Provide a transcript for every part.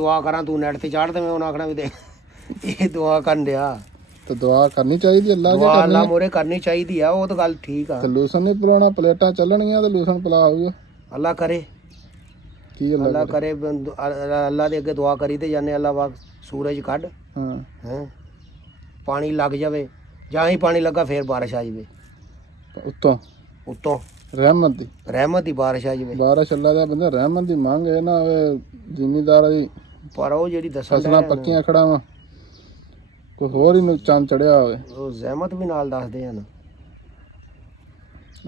ਦੁਆ ਕਰਾਂ ਤੂੰ ਨੈਟ ਤੇ ਚਾੜ ਦੇਵੇਂ ਉਹਨਾਂ ਆਖਣਾ ਵੀ ਦੇ ਇਹ ਦੁਆ ਕਰਨ ਡਿਆ ਤੇ ਦੁਆ ਕਰਨੀ ਚਾਹੀਦੀ ਅੱਲਾ ਦੁਆ ਅੱਲਾ ਮੋਰੇ ਕਰਨੀ ਚਾਹੀਦੀ ਆ ਉਹ ਤਾਂ ਗੱਲ ਠੀਕ ਆ ਤੇ ਲੂਸਨ ਨਹੀਂ ਪਲਾਉਣਾ ਪਲੇਟਾਂ ਚੱਲਣਗੀਆਂ ਤੇ ਲੂਸਨ ਪਲਾ ਹੋਊਗਾ ਅੱਲਾ ਕਰੇ ਕੀ ਅੱਲਾ ਕਰੇ ਅੱਲਾ ਦੇ ਅੱਗੇ ਦੁਆ ਕਰੀ ਤੇ ਜਾਨੇ ਅੱਲਾ ਵਾਕ ਸੂਰਜ ਕੱਢ ਹਾਂ ਹੈ ਪਾਣੀ ਲੱਗ ਜਾਵੇ ਜਾਂ ਹੀ ਪਾਣੀ ਲੱਗਾ ਫੇਰ ਬਾਰਿਸ਼ ਆ ਜਾਵੇ ਉੱਤੋਂ ਰਹਿਮਤ ਦੀ ਬਾਰਿਸ਼ ਆ ਜਾਵੇ ਬਾਰਿਸ਼ ਅੱਲਾ ਦਾ ਬੰਦਾ ਰਹਿਮਤ ਦੀ ਮੰਗ ਹੈ ਨਾ ਹੋਵੇ ਜ਼ਿਮੀਦਾਰ ਦੀ ਪਰ ਉਹ ਜਿਹੜੀ ਫਸਲਾਂ ਪੱਕੀਆਂ ਖੜਾ ਵਾ ਕੋਈ ਹੋਰ ਹੀ ਚੰਨ ਚੜਿਆ ਹੋਵੇ ਉਹ ਜ਼ਹਿਮਤ ਵੀ ਨਾਲ ਦੱਸਦੇ ਹਨ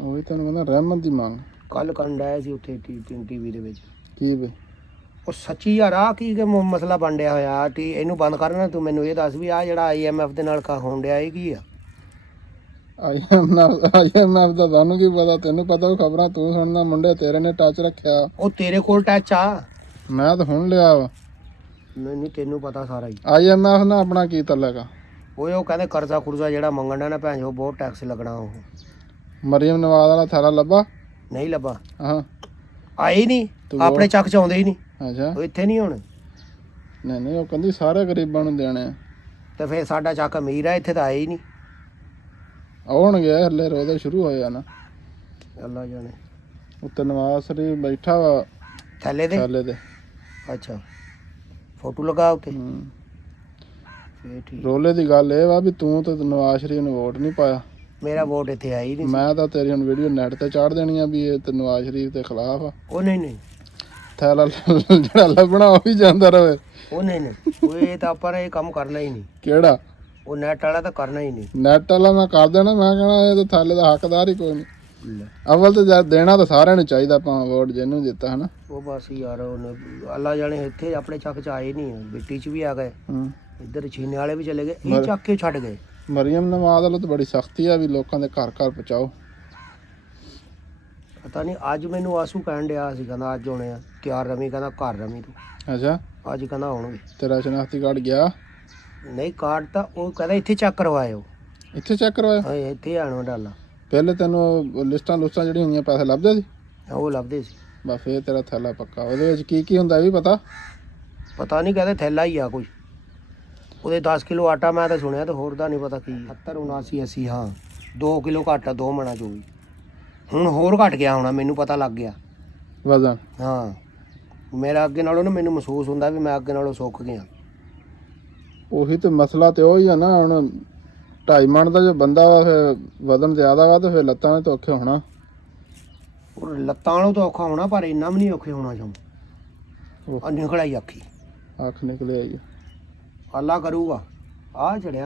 ਉਹੀ ਤੈਨੂੰ ਕਹਿੰਦਾ ਰਹਿਮਤ ਦੀ ਮੰਗ ਕੱਲ ਕਰਨ ਡਾਇਆ ਸੀ ਉੱਥੇ ਟੀਵੀ ਦੇ ਵਿੱਚ ਕੀ ਵੇ ਉਹ ਸੱਚੀ ਯਾਰ ਆ ਕੀ ਮਸਲਾ ਬਣ ਡਿਆ ਹੋਇਆ ਇਹਨੂੰ ਬੰਦ ਕਰਨਾ ਤੂੰ ਮੈਨੂੰ ਇਹ ਦੱਸ ਵੀ ਆ ਜਿਹੜਾ IMF ਦੇ ਨਾਲ ਹੋਣ ਡਿਆ ਇਹ ਕੀ ਆ IMF ਦਾ ਤੁਹਾਨੂੰ ਕੀ ਪਤਾ ਤੈਨੂੰ ਪਤਾ ਖਬਰਾਂ ਤੂੰ ਸੁਣਨਾ ਮੁੰਡੇ ਤੇਰੇ ਨੇ ਟੱਚ ਰੱਖਿਆ ਉਹ ਤੇਰੇ ਕੋਲ ਟੱਚ ਆ ਮੈਂ ਤਾਂ ਹੁਣ ਲਿਆ ਵਾ ਨਹੀਂ ਤੈਨੂੰ ਪਤਾ ਸਾਰਾ ਹੀ IMF ਨਾ ਆਪਣਾ ਕੀ ਤਲੇਗਾ ਉਹ ਕਹਿੰਦੇ ਕਰਜ਼ਾ ਕੁਰਜ਼ਾ ਜਿਹੜਾ ਮੰਗਣ ਦਾ ਨਾ ਭੈਣ ਉਹ ਬਹੁਤ ਟੈਕਸ ਲੱਗਣਾ ਉਹ ਮਰੀਮ ਨਵਾਜ਼ ਵਾਲਾ ਥੈਲਾ ਲੱਭਾ ਨਹੀਂ ਲੱਭਾ ਹਾਂ ਆਏ ਨਹੀਂ ਆਪਣੇ ਚੱਕ ਚ ਆਉਂਦੇ ਹੀ ਨਹੀਂ ਅੱਛਾ ਉਹ ਇੱਥੇ ਨਹੀਂ ਹੁਣ ਨਹੀਂ ਉਹ ਕਹਿੰਦੀ ਸਾਰੇ ਗਰੀਬਾਂ ਨੂੰ ਦੇਣੇ ਆ ਤੇ ਫੇਰ ਸਾਡਾ ਚੱਕ ਅਮੀਰ ਆ ਇੱਥੇ ਤਾਂ ਆਏ ਹੀ ਨਹੀਂ ਆਉਣਗੇ ਹਲੇ ਰੋਦੇ ਸ਼ੁਰੂ ਹੋਏ ਆ ਨਾ ਅੱਲਾ ਜਾਣੇ ਉੱਤੇ ਨਵਾਜ਼ ਸ਼ਰੀਫ ਬੈਠਾ ਵਾ ਥੱਲੇ ਦੇ ਅੱਛਾ ਫੋਟੋ ਲਗਾ ਉੱਤੇ ਫੇਰ ਠੀਕ ਰੋਲੇ ਦੀ ਗੱਲ ਇਹ ਵਾ ਵੀ ਤੂੰ ਤੇ ਨਵਾਜ਼ ਸ਼ਰੀਫ ਨੂੰ ਵੋਟ ਨਹੀਂ ਪਾਇਆ ਮੇਰਾ ਵੋਟ ਇੱਥੇ ਆਈ ਨਹੀਂ ਮੈਂ ਤਾਂ ਤੇਰੀ ਹੁਣ ਵੀਡੀਓ ਨੈਟ ਤੇ ਚਾੜ ਦੇਣੀ ਆ ਵੀ ਇਹ ਤੇ ਨਵਾਜ਼ ਸ਼ਰੀਫ ਦੇ ਖਿਲਾਫ ਆ ਉਹ ਨਹੀਂ ਥੈਲਾ ਜਿਹੜਾ ਲੱਭਣਾ ਉਹ ਵੀ ਜਾਂਦਾ ਰਵੇ ਉਹ ਨਹੀਂ ਉਹ ਇਹ ਤਾਂ ਆਪਾਂ ਨੇ ਇਹ ਕੰਮ ਕਰਨਾ ਹੀ ਨਹੀਂ ਕਿਹੜਾ ਉਹ ਨੈਟ ਵਾਲਾ ਤਾਂ ਕਰਨਾ ਹੀ ਨਹੀਂ ਨੈਟ ਵਾਲਾ ਮੈਂ ਕਰ ਦੇਣਾ ਮੈਂ ਕਹਣਾ ਇਹ ਤਾਂ ਥੈਲੇ ਦਾ ਹੱਕਦਾਰ ਹੀ ਕੋਈ ਨਹੀਂ ਅਵਲ ਤੇ ਦੇਣਾ ਤਾਂ ਸਾਰਿਆਂ ਨੂੰ ਚਾਹੀਦਾ ਆਪਾਂ ਵੋਟ ਜਿਹਨੂੰ ਦਿੱਤਾ ਹਨਾ ਉਹ ਬਸ ਯਾਰ ਉਹਨੇ ਅੱਲਾ ਜਾਣੇ ਇੱਥੇ ਆਪਣੇ ਚੱਕ ਚ ਆਏ ਨਹੀਂ ਬਿੱਟੀ ਚ ਵੀ ਆ ਗਏ ਇੱਧਰ ਛੀਨੇ ਵਾਲੇ ਵੀ ਚਲੇ ਗਏ ਇਹ ਚੱਕ ਕੇ ਛੱਡ ਗਏ ਮਰੀਮ ਨਵਾਜ਼ ਵਾਲਾ ਤਾਂ ਬੜੀ ਸਖਤੀ ਆ ਵੀ ਲੋਕਾਂ ਦੇ ਘਰ ਘਰ ਪਹੁੰਚਾਓ ਪਤਾ ਨਹੀਂ ਅੱਜ ਮੈਨੂੰ ਆਸੂ ਕਹਿਣ ਡਿਆ ਸੀ ਕਹਿੰਦਾ ਅੱਜ ਹੋਣੇ ਆ ਤਿਆਰ ਰਵੀ ਕਹਿੰਦਾ ਘਰ ਰਵੀ ਤੂੰ ਅੱਛਾ ਅੱਜ ਕਹਿੰਦਾ ਆਉਣਗੇ ਤੇਰਾ ਸ਼ਨਾਖਤੀ ਕਾਰਡ ਗਿਆ ਨਹੀਂ ਕਾਰਡ ਤਾਂ ਉਹ ਕਹਿੰਦਾ ਇੱਥੇ ਚੈੱਕ ਕਰਵਾਇਓ ਇੱਥੇ ਚੈੱਕ ਕਰਵਾਇਆ ਹਾਂ ਇੱਥੇ ਆਣੋ ਡਾਲਾ ਪਹਿਲੇ ਤੈਨੂੰ ਲਿਸਟਾਂ ਜਿਹੜੀਆਂ ਹੁੰਦੀਆਂ ਪੈਸੇ ਲੱਭਦੇ ਸੀ ਉਹ ਲੱਭਦੇ ਸੀ ਬਸ ਫੇਰ ਤੇਰਾ ਥੈਲਾ ਪੱਕਾ ਉਹਦੇ ਵਿੱਚ ਕੀ ਹੁੰਦਾ ਇਹ ਵੀ ਪਤਾ ਨਹੀਂ ਕਹਿੰਦੇ ਥੈਲਾ ਹੀ ਆ ਕੁਝ ਉਹਦੇ 10 ਕਿਲੋ ਆਟਾ ਮੈਂ ਤਾਂ ਸੁਣਿਆ ਤੇ ਹੋਰ ਦਾ ਨਹੀਂ ਪਤਾ ਕੀ 70 79 80 ਹਾਂ 2 ਕਿਲੋ ਘੱਟ ਆ 2 ਮਣਾ ਜੋ ਵੀ ਹੁਣ ਹੋਰ ਘਟ ਗਿਆ ਹੋਣਾ ਮੈਨੂੰ ਪਤਾ ਲੱਗ ਗਿਆ ਵਜ਼ਨ ਹਾਂ ਮੇਰਾ ਅੱਗੇ ਨਾਲੋਂ ਨਾ ਮੈਨੂੰ ਮਹਿਸੂਸ ਹੁੰਦਾ ਵੀ ਮੈਂ ਅੱਗੇ ਨਾਲੋਂ ਸੁੱਕ ਗਿਆ ਉਹੀ ਤੇ ਮਸਲਾ ਤੇ ਉਹੀ ਆ ਨਾ ਹੁਣ 2.5 ਮਣ ਦਾ ਜੋ ਬੰਦਾ ਵਾ ਫਿਰ ਵਜ਼ਨ ਜ਼ਿਆਦਾ ਵਾ ਤੇ ਫਿਰ ਲੱਤਾਂ ਦੇ ਔਖੇ ਹੋਣਾ ਉਹ ਲੱਤਾਂ ਨਾਲੋਂ ਤਾਂ ਔਖਾ ਹੋਣਾ ਪਰ ਇੰਨਾ ਵੀ ਨਹੀਂ ਔਖੇ ਹੋਣਾ ਚਾਹੁੰਦਾ ਨਿਕਲ ਆਈ ਅੱਖੀ ਅੱਖ ਨਿਕਲੇ ਆਈ ਅੱਲਾ ਕਰੂਗਾ ਆ ਚੜਿਆ